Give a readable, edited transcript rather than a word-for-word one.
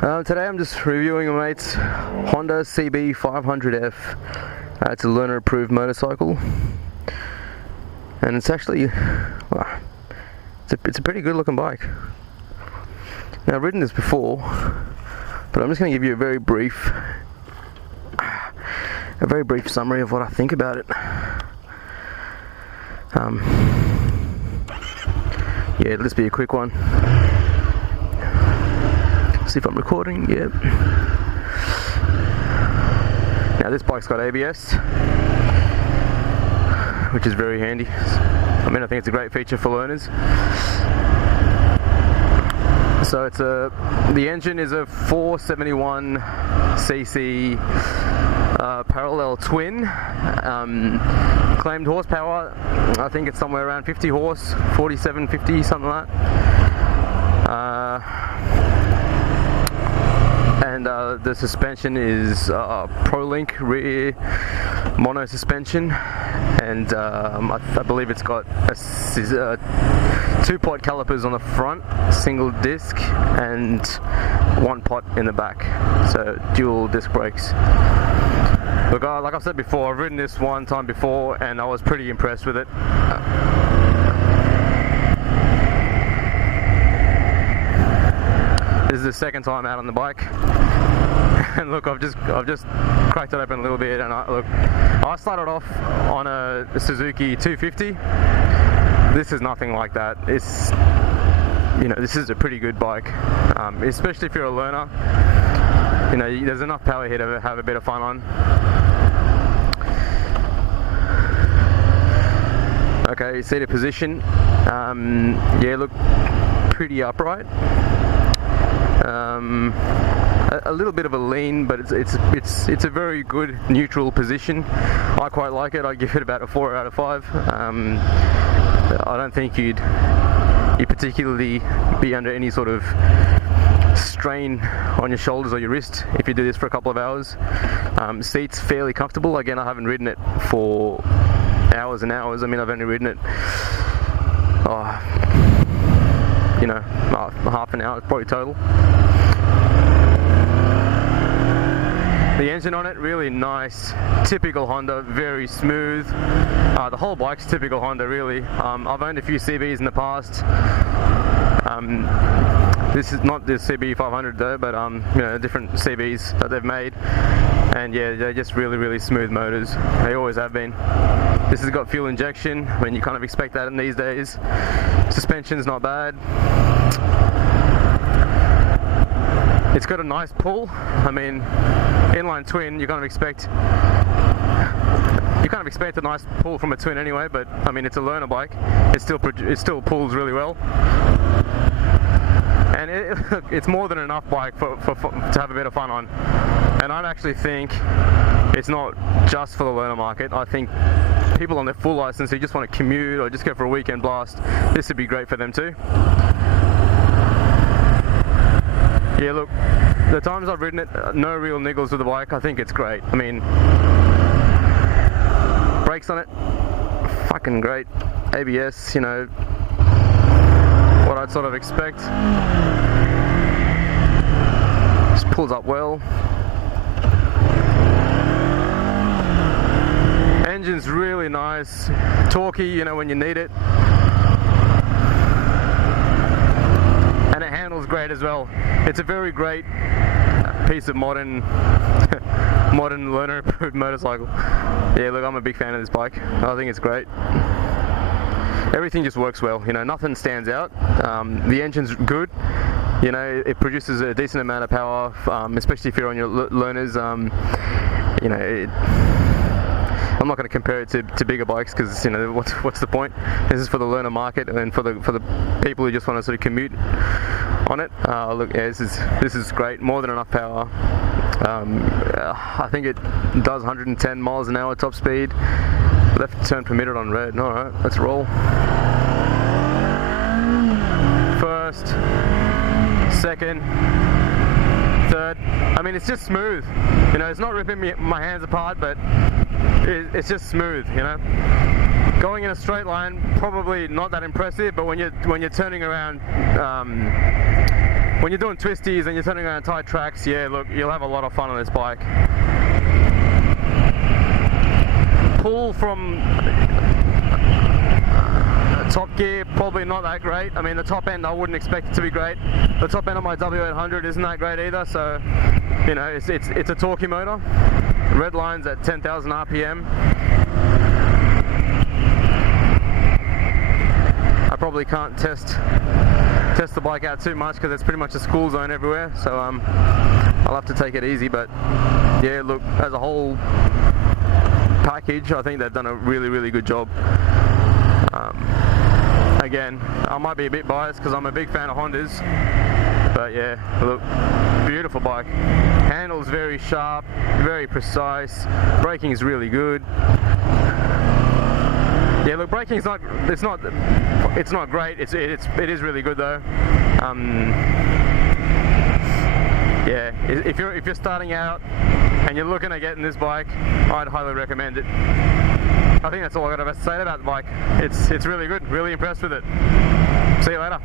Today I'm just reviewing my mate's Honda CB500f. It's a learner approved motorcycle, and it's actually, well, it's a pretty good looking bike. Now, I've ridden this before, but I'm just going to give you a very brief summary of what I think about it. Yeah, it'll just be a quick one. See if I'm recording. Yep. Now this bike's got ABS, which is very handy. I mean, I think it's a great feature for learners. So the engine is a 471cc parallel twin. Claimed horsepower, I think it's somewhere around 50 horse, 47, 50, something like that. And the suspension is ProLink rear mono suspension, and I believe it's got two pot calipers on the front, single disc, and one pot in the back, so dual disc brakes. Look, like I've said before, I've ridden this one time before and I was pretty impressed with it. This is the second time out on the bike, and look, I've just cracked it open a little bit, and I started off on a Suzuki 250. This is nothing like that. It's, you know, this is a pretty good bike, especially if you're a learner. You know, there's enough power here to have a bit of fun on. Okay, seated position. Yeah, look, pretty upright. A little bit of a lean, but it's a very good neutral position. I quite like it. I give it about a 4 out of 5. I don't think you'd particularly be under any sort of strain on your shoulders or your wrist if you do this for a couple of hours. Seats fairly comfortable. Again, I haven't ridden it for hours and hours. I mean, I've only ridden it you know, half an hour probably total. The engine on it, really nice, typical Honda, very smooth. The whole bike's typical Honda, really. I've owned a few CBs in the past. This is not the CB500 though, but you know, different CBs that they've made, and yeah, they're just really smooth motors. They always have been. This has got fuel injection, when you kind of expect that in these days. Suspension's not bad. It's got a nice pull. I mean, inline twin, you kind of expect a nice pull from a twin anyway, but I mean, it's a learner bike. It still pulls really well. And it's more than enough bike to have a bit of fun on. And I actually think it's not just for the learner market. I think people on their full license who just want to commute or just go for a weekend blast, this would be great for them too. Yeah, look, the times I've ridden it, no real niggles with the bike. I think it's great. I mean, brakes on it, fucking great. ABS, you know, what I'd sort of expect. Just pulls up well. Engine's really nice, torquey, you know, when you need it. And it handles great as well. It's a very great piece of modern learner approved motorcycle. Yeah, look, I'm a big fan of this bike. I think it's great. Everything just works well, you know, nothing stands out. The engine's good, you know, it produces a decent amount of power, especially if you're on your learners. You know, I'm not going to compare it to bigger bikes, because, you know, what's the point? This is for the learner market and for the people who just want to sort of commute on it. Look, yeah, this is great, more than enough power. I think it does 110 miles an hour top speed. Left turn permitted on red. Alright, let's roll. First, second, third. I mean, it's just smooth. You know, it's not ripping my hands apart, but it's just smooth, you know. Going in a straight line, probably not that impressive, but when you're turning around when you're doing twisties and you're turning around tight tracks, yeah, look, you'll have a lot of fun on this bike. Pull from top gear, probably not that great. I mean, the top end I wouldn't expect it to be great. The top end of my W800 isn't that great either, so you know, it's a torquey motor. Red line's at 10,000 RPM. I probably can't test the bike out too much because it's pretty much a school zone everywhere, so I'll have to take it easy. But yeah, look, as a whole package, I think they've done a really good job. Again, I might be a bit biased because I'm a big fan of Hondas, but yeah, look, beautiful bike. Handles very sharp, very precise. Braking is really good. Yeah, look, braking's not great. It is really good though. Yeah, if you're starting out and you're looking at getting this bike, I'd highly recommend it. I think that's all I got to say about the bike. It's really good. Really impressed with it. See you later.